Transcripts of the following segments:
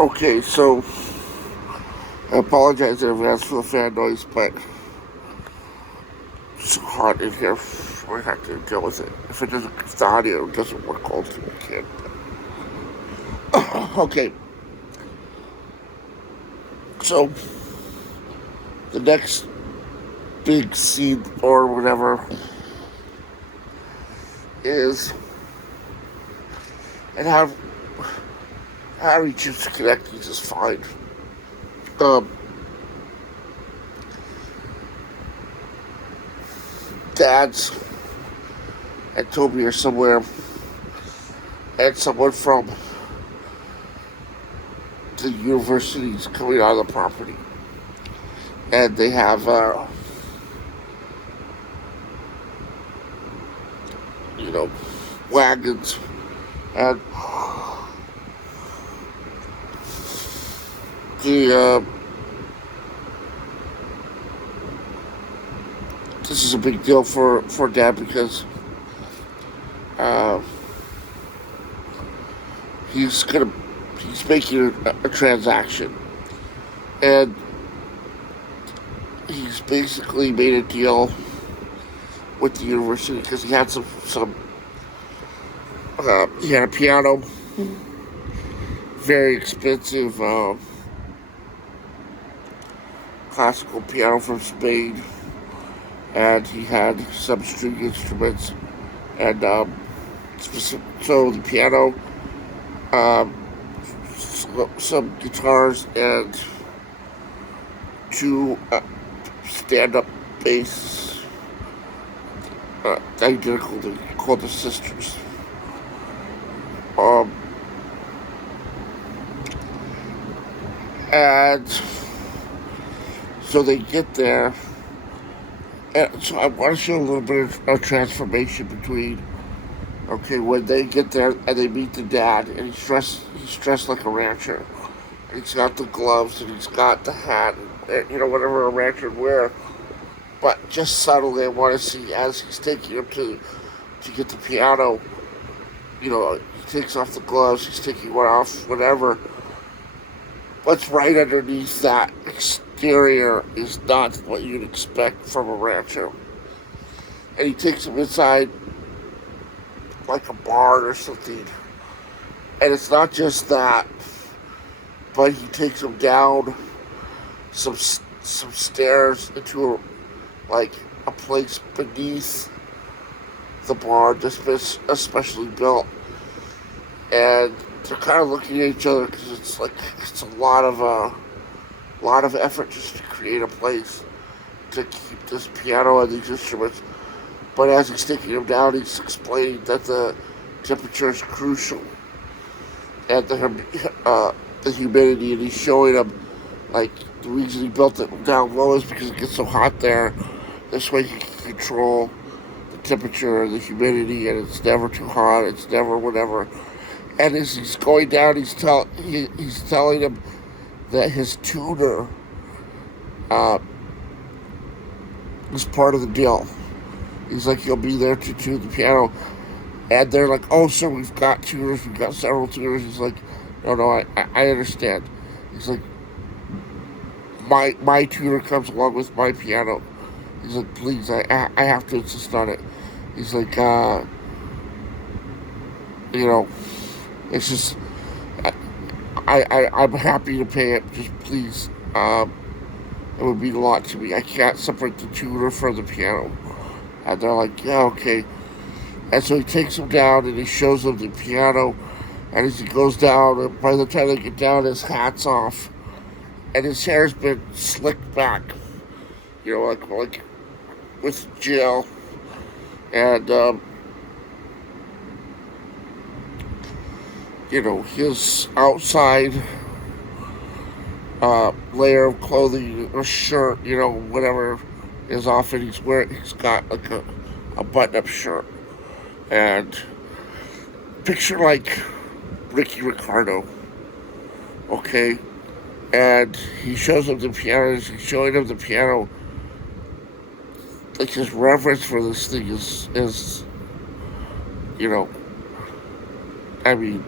Okay, so I apologize in advance for the fan noise, but it's so hot in here. We have to deal with it. If the audio doesn't work, all we can. Okay, so the next big scene or whatever is, and how Harry chooses to connect these is fine. Um, Dad's and Toby are somewhere, and someone from the university is coming on the property, and they have, you know, wagons, and the this is a big deal for Dad because uh, he's gonna he's making a transaction, and he's basically made a deal with the university because he had some he had a piano, very expensive classical piano from Spain, and he had some string instruments, and so the piano, um, some guitars, and two stand-up bass, identical to called the Sisters. Um, and so they get there, and so I want to show a little bit of transformation between, okay, when they get there and they meet the dad, and he's dressed like a rancher, and he's got the gloves and he's got the hat, and whatever a rancher would wear. But just subtly, I want to see as he's taking him to get the piano. He takes off the gloves, he's taking one off, whatever. What's right underneath that exterior is not what you'd expect from a rancher. And he takes him inside like a barn or something. And it's not just that, but he takes him down some stairs into a place beneath the barn that's been especially built. And they're kind of looking at each other because it's a lot of effort just to create a place to keep this piano and these instruments. But as he's taking them down, he's explaining that the temperature is crucial and the humidity, and he's showing them the reason he built it down low is because it gets so hot there. This way he can control the temperature and the humidity, and it's never too hot. It's never whatever. And as he's going down, he's telling him that his tutor is part of the deal. He's like, he'll be there to tune the piano. And they're like, oh, sir, we've got tutors. We've got several tutors. He's like, no, I understand. He's like, my tutor comes along with my piano. He's like, please, I have to insist on it. He's like, it's just, I'm happy to pay it. Just please, it would mean a lot to me. I can't separate the tutor from the piano. And they're like, yeah, okay. And so he takes him down and he shows them the piano. And as he goes down, and by the time they get down, his hat's off. And his hair's been slicked back. Like with gel. And, his outside layer of clothing or shirt, whatever is off, and he's got like a button-up shirt. And picture like Ricky Ricardo, okay? And he shows him the piano, he's showing him the piano. Like his reverence for this thing is I mean,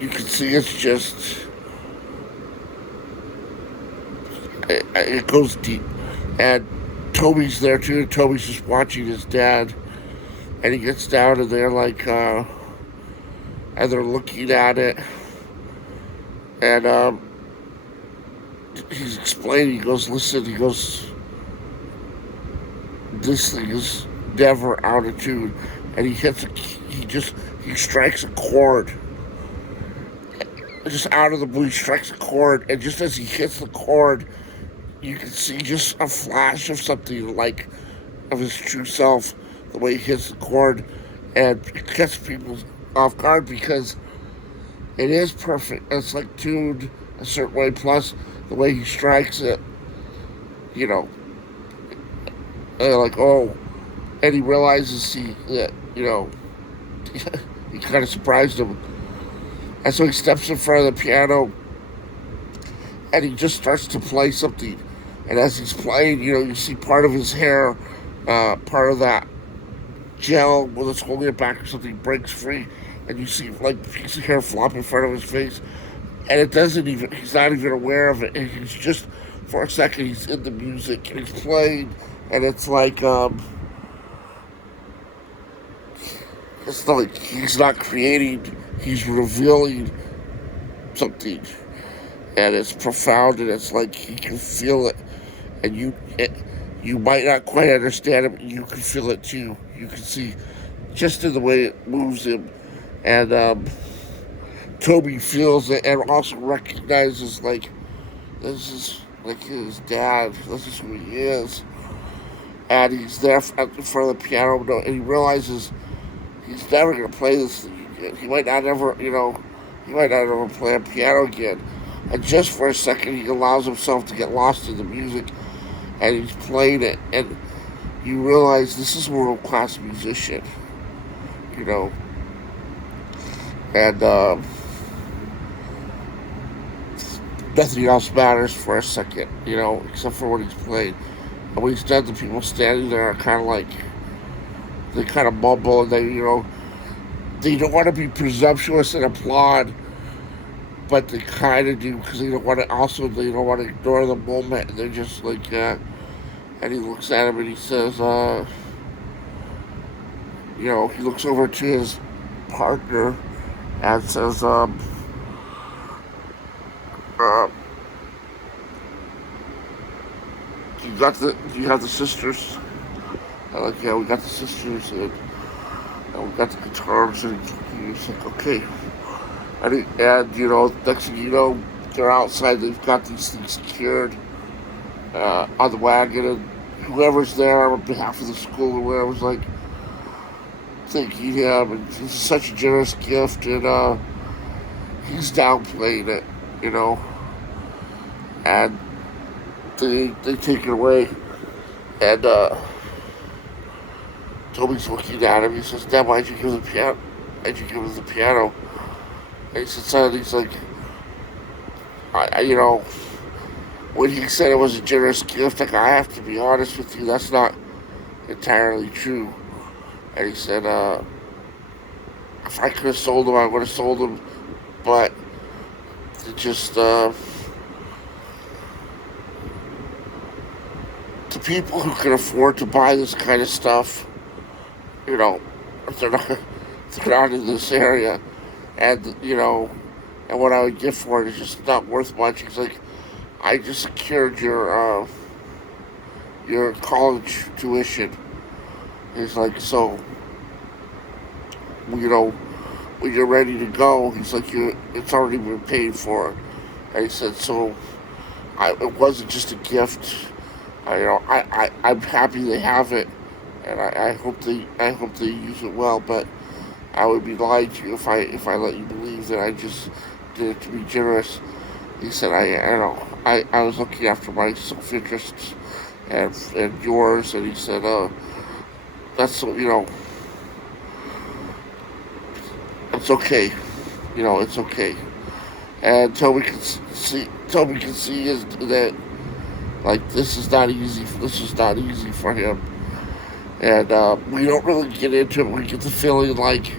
you can see it's just It goes deep. And Toby's there too. Toby's just watching his dad, and he gets down, and they're like, and they're looking at it, and he's explaining. He goes, "Listen," he goes, "this thing is never out of tune," and he strikes a chord. Just out of the blue, he strikes a chord, and just as he hits the chord, you can see just a flash of something like of his true self, the way he hits the chord, and it gets people off guard because it is perfect. It's like tuned a certain way. Plus, the way he strikes it, you know, like oh, and he realizes that he kind of surprised him, and so he steps in front of the piano and he just starts to play something. And as he's playing, you see part of his hair, part of that gel when it's holding it back or something breaks free, and you see like a piece of hair flop in front of his face, and he's not even aware of it, and he's just, for a second, he's in the music, and he's playing, and it's like, it's not like he's not creating, he's revealing something, and it's profound, and it's like he can feel it, and you might not quite understand it, but you can feel it too. You can see just in the way it moves him, and Toby feels it and also recognizes like this is like his dad. This is who he is, and he's there at the front of the piano, and he realizes he's never gonna play this thing again. He might not ever, he might not ever play a piano again. And just for a second, he allows himself to get lost in the music, and he's playing it, and you realize this is a world-class musician, and nothing else matters for a second, except for what he's played. And when he's done, the people standing there are kind of like, they kind of mumble, and they don't want to be presumptuous and applaud, but they kind of do because they don't want to ignore the moment. And they're just like, and he looks at him and he says, he looks over to his partner and says, do you have the sisters? I'm like, yeah, we got the sisters, and we got the guitars, and he's like, okay. And next thing you know, they're outside, they've got these things secured on the wagon, and whoever's there on behalf of the school or whatever's like, thanking him, and it's such a generous gift, and he's downplaying it, and they take it away, and Toby's looking at him. He says, "Dad, why'd you give him the piano? Why'd you give him the piano?" And he said, "Son," he's like, when he said it was a generous gift, like, I have to be honest with you, that's not entirely true." And he said, if I could have sold him, I would have sold him, but it just, the people who can afford to buy this kind of stuff, they're not in this area, and and what I would get for it is just not worth much. He's like, I just secured your college tuition. He's like, so when you're ready to go, he's like, it's already been paid for. And he said, so it wasn't just a gift. I'm happy they have it, and I hope they use it well. But I would be lying to you if I let you believe that I just did it to be generous. He said, I was looking after my self-interests and yours, and he said, that's it's okay, it's okay. And Toby can see is that, like, this is not easy for him, and we don't really get into it. We get the feeling like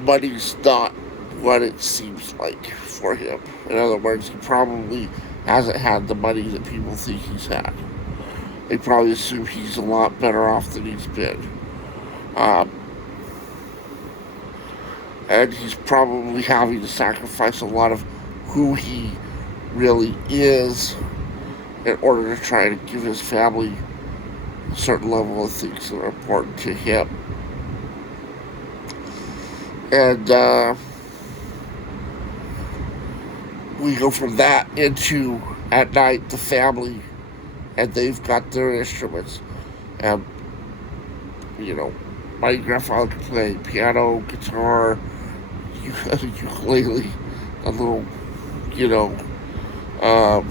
money's not what it seems like for him. In other words, he probably hasn't had the money that people think he's had. They probably assume he's a lot better off than he's been. Um, and he's probably having to sacrifice a lot of who he really is in order to try to give his family a certain level of things that are important to him. And we go from that into at night the family, and they've got their instruments. And you know, my grandfather could play piano, guitar, ukulele, a little, you know, um,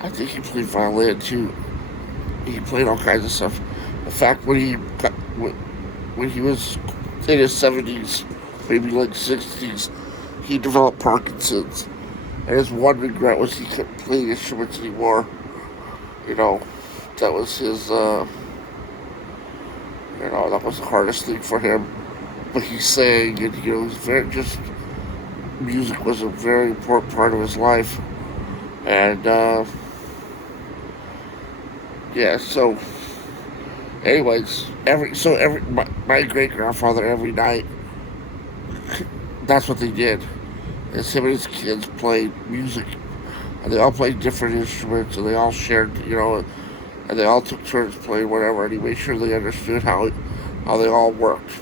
I think he played violin too. He played all kinds of stuff. In fact, when he was in his 70s, maybe like 60s, he developed Parkinson's. And his one regret was he couldn't play instruments anymore. You know, that was his, that was the hardest thing for him. But he sang, and, he was very just, music was a very important part of his life. And, yeah, so, anyways, my great grandfather every night, that's what they did. Is him and his kids played music, and they all played different instruments, and they all shared, and they all took turns playing whatever, and he made sure they understood how they all worked,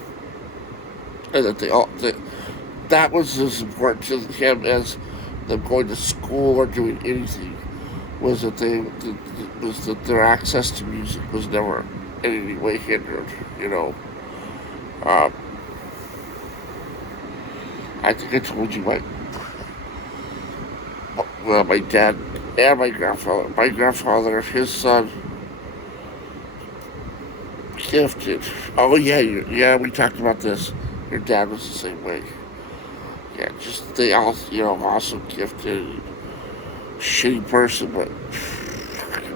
and that was as important to him as them going to school or doing anything. Was that their access to music was never in any way hindered. Um, I think I told you my dad and my grandfather. My grandfather, his son, gifted. Oh yeah, yeah. We talked about this. Your dad was the same way. Yeah, just they all, also gifted, shitty person, but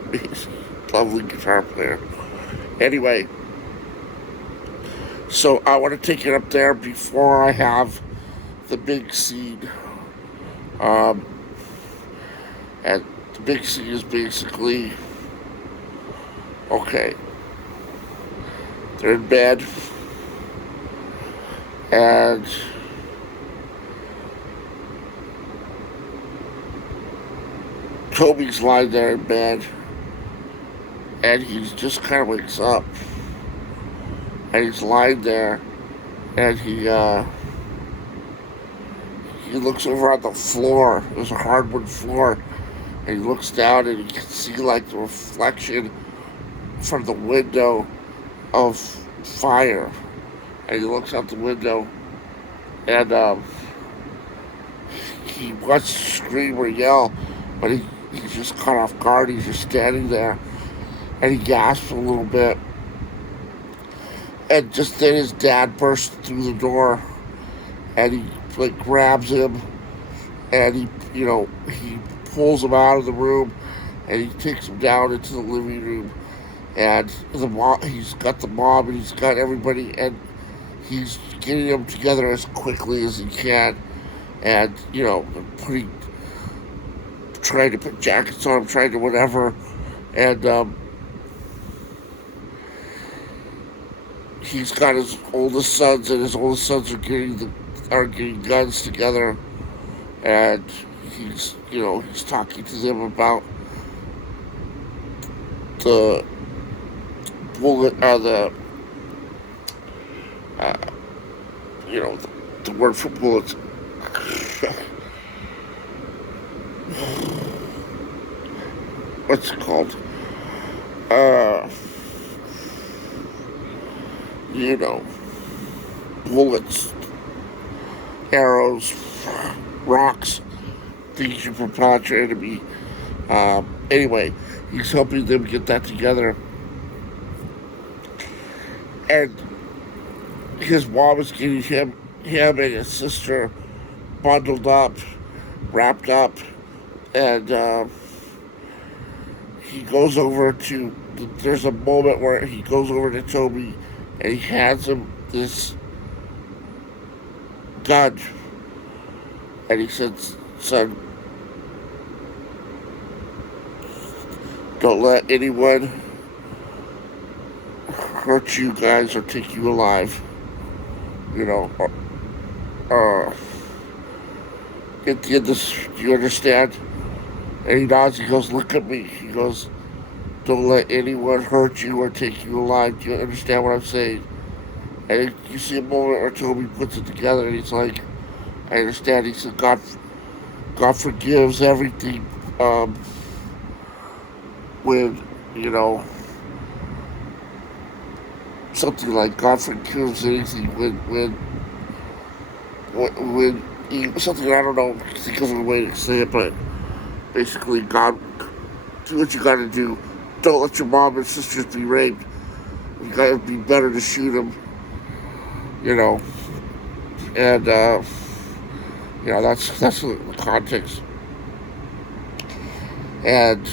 amazing, lovely guitar player. Anyway, so I want to take it up there before I have the big scene. Um, and the big scene is basically okay. They're in bed, and Toby's lying there in bed, and he just kind of wakes up, and he's lying there, and he looks over on the floor. There's a hardwood floor, and he looks down, and he can see like the reflection from the window of fire, and he looks out the window, and he wants to scream or yell, but he's just caught off guard. He's just standing there, and he gasps a little bit, and just then his dad bursts through the door, and he grabs him, and he pulls him out of the room, and he takes him down into the living room, and he's got the mom, and he's got everybody, and he's getting them together as quickly as he can, and trying to put jackets on him, trying to whatever, and he's got his oldest sons, and his oldest sons are getting guns together, and he's talking to them about the bullet, uh, the word for bullets. What's it called? Bullets, arrows, rocks, things you propel your enemy. Anyway, he's helping them get that together. And his mom is getting him and his sister bundled up, wrapped up, and he goes over to. There's a moment where he goes over to Toby, and he hands him gun. And he said, son, don't let anyone hurt you guys or take you alive. You know, at the end of this, do you understand? And he nods, he goes, look at me. He goes, don't let anyone hurt you or take you alive. Do you understand what I'm saying? And you see a moment where Toby puts it together and he's like, I understand. He said, God forgives everything. When, you know, something like God forgives anything when something, I don't know, think of a way to say it, but basically, God, do what you gotta do. Don't let your mom and sisters be raped. You gotta be better to shoot them, you know. And, you know, that's the context. And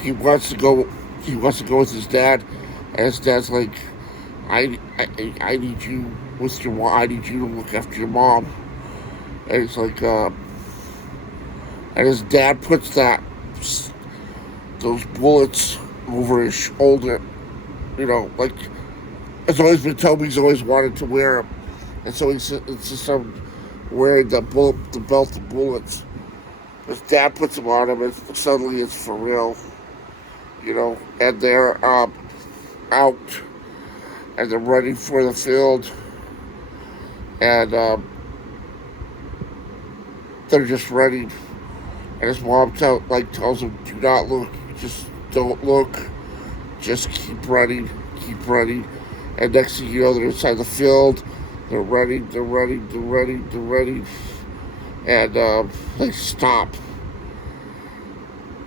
he wants to go with his dad, and his dad's like, I need you with your mom. I need you to look after your mom. And he's like, and his dad puts those bullets over his shoulder. You know, like, it's always been Toby's always wanted to wear them, and so it's just wearing the belt of bullets. His dad puts them on him, and suddenly it's for real. You know, and they're out, and they're running for the field, and they're just running. And his mom tells him, do not look, just don't look, just keep running. And next thing you know, they're inside the field, they're running, and they stop,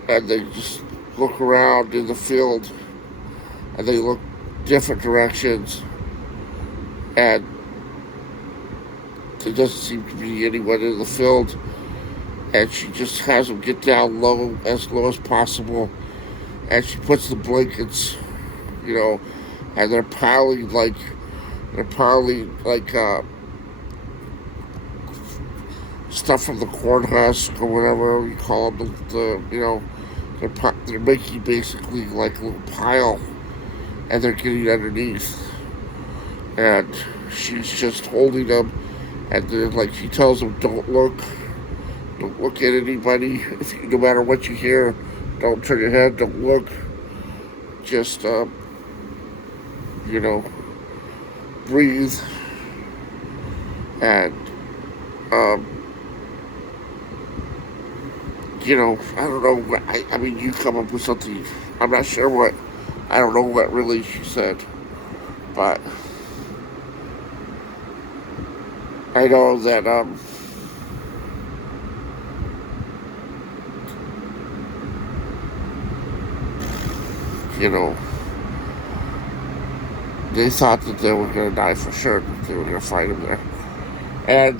and they just look around in the field, and they look different directions, and there doesn't seem to be anyone in the field, and she just has them get down low as possible, and she puts the blankets, you know, and they're piling like stuff from the corn husk or whatever you call them, the you know, they're making basically like a little pile, and they're getting underneath, and she's just holding them, and then like she tells them, don't look at anybody. No matter what you hear, don't turn your head, don't look, just you know, breathe, and you know, I don't know. I mean, you come up with something. I'm not sure what. I don't know what really she said, but I know that you know, they thought that they were gonna die for sure. That they were gonna find him there, and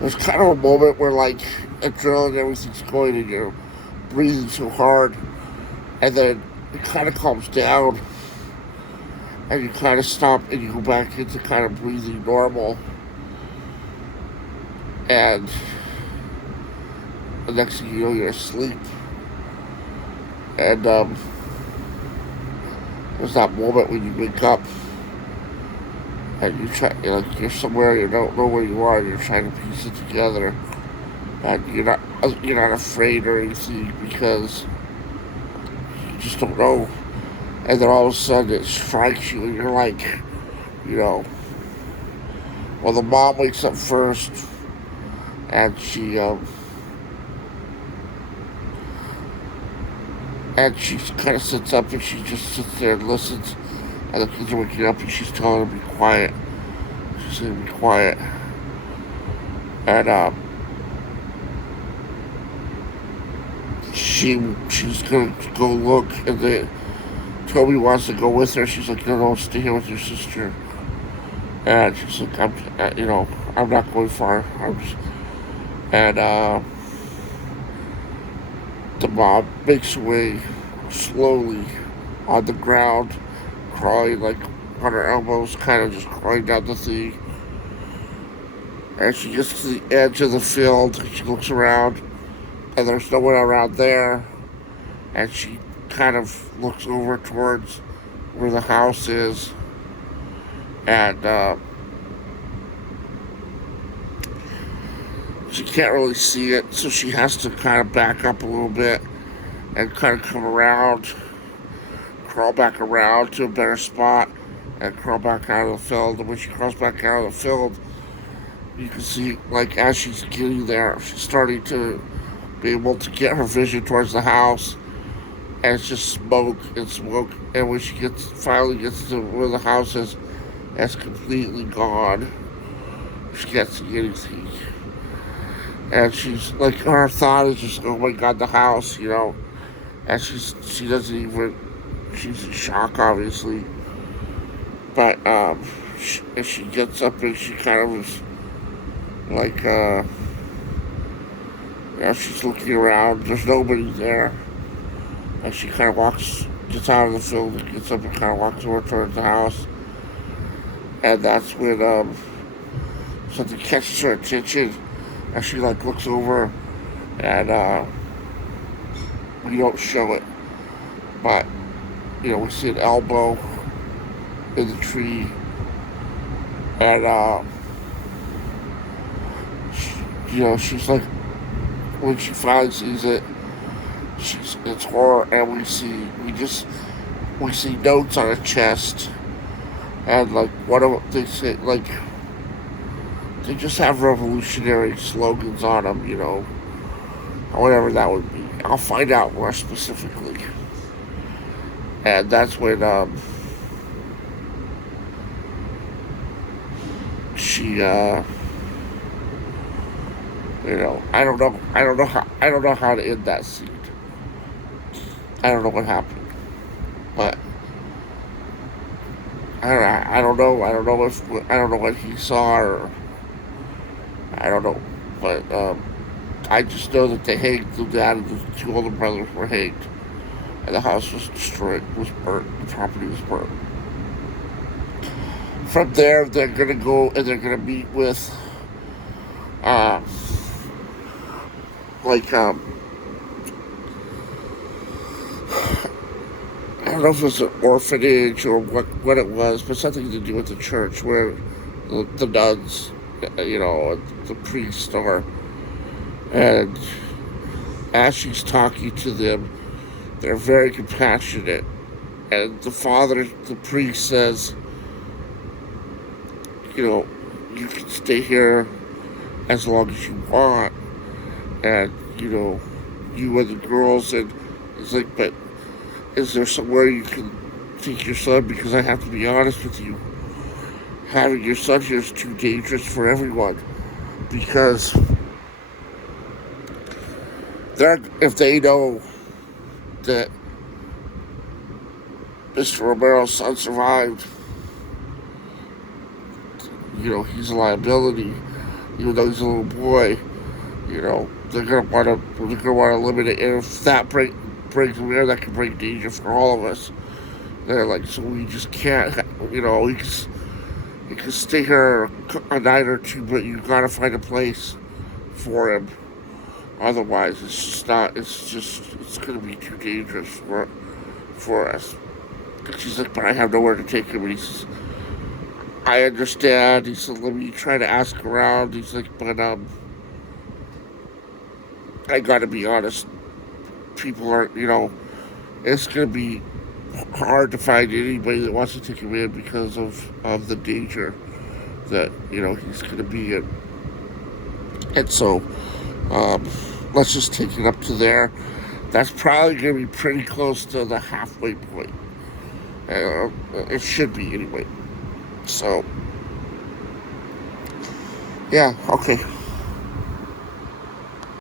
there's kind of a moment where like adrenaline, everything's going, and you're breathing so hard, and then it kind of calms down, and you kind of stop, and you go back into kind of breathing normal, and the next thing you know, you're asleep, and there's that moment when you wake up, and you're somewhere, you don't know where you are, and you're trying to piece it together, and you're not afraid or anything because you just don't know, and then all of a sudden it strikes you, and you're like, you know, well, the mom wakes up first, and she kind of sits up, and she just sits there and listens, and the kids are waking up, and she's telling them to be quiet. She's saying, be quiet. And she's gonna go look, and then Toby wants to go with her. She's like, no, stay here with your sister. And she's like, I'm not going far. And the mom makes her way slowly on the ground, crawling like on her elbows, kind of just crawling down the thing. And she gets to the edge of the field. She looks around, and there's no one around there. And she kind of looks over towards where the house is, and she can't really see it, so she has to kind of back up a little bit and kind of come around, crawl back around to a better spot, and crawl back out of the field. And when she crawls back out of the field, you can see, like, as she's getting there, she's starting to be able to get her vision towards the house, and it's just smoke and smoke. And when she finally gets to where the house is, it's completely gone. She can't see anything. And she's like, her thought is just, oh my god, the house, And she doesn't even, she's in shock, obviously. But she gets up and she kind of is like, she's looking around. There's nobody there. And she kind of gets out of the field and gets up and kind of walks over towards the house. And that's when something catches her attention. And she like looks over, and we don't show it, but we see an elbow in the tree, and she's like, when she finally sees it, it's horror, and we see notes on her chest, and like one of they say, like, they just have revolutionary slogans on them, whatever that would be. I'll find out more specifically. And that's when she I don't know how to end that scene. I don't know what happened, but I don't know what he saw, or I don't know, but I just know that they hanged the dad and the two older brothers were hanged, and the house was destroyed, was burnt, the property was burnt. From there, they're gonna go and they're gonna meet with, I don't know if it was an orphanage or what it was, but something to do with the church where the nuns, the priest are. And as she's talking to them, they're very compassionate. And the priest says, you can stay here as long as you want. And, you and the girls. And it's like, but is there somewhere you can take your son? Because I have to be honest with you, having your son here is too dangerous for everyone. Because if they know that Mr. Romero's son survived, he's a liability, even though he's a little boy, they're gonna want to eliminate it. And if that brings there, that can bring danger for all of us. They're like, so we just can't, you can stay here a night or two, but you gotta find a place for him. Otherwise, it's going to be too dangerous for us. And she's like, but I have nowhere to take him. And he says, I understand. He said, let me try to ask around. He's like, but I got to be honest. People are, it's going to be hard to find anybody that wants to take him in because of the danger that, he's going to be in. And so, let's just take it up to there. That's probably going to be pretty close to the halfway point. It should be anyway. So, yeah, okay.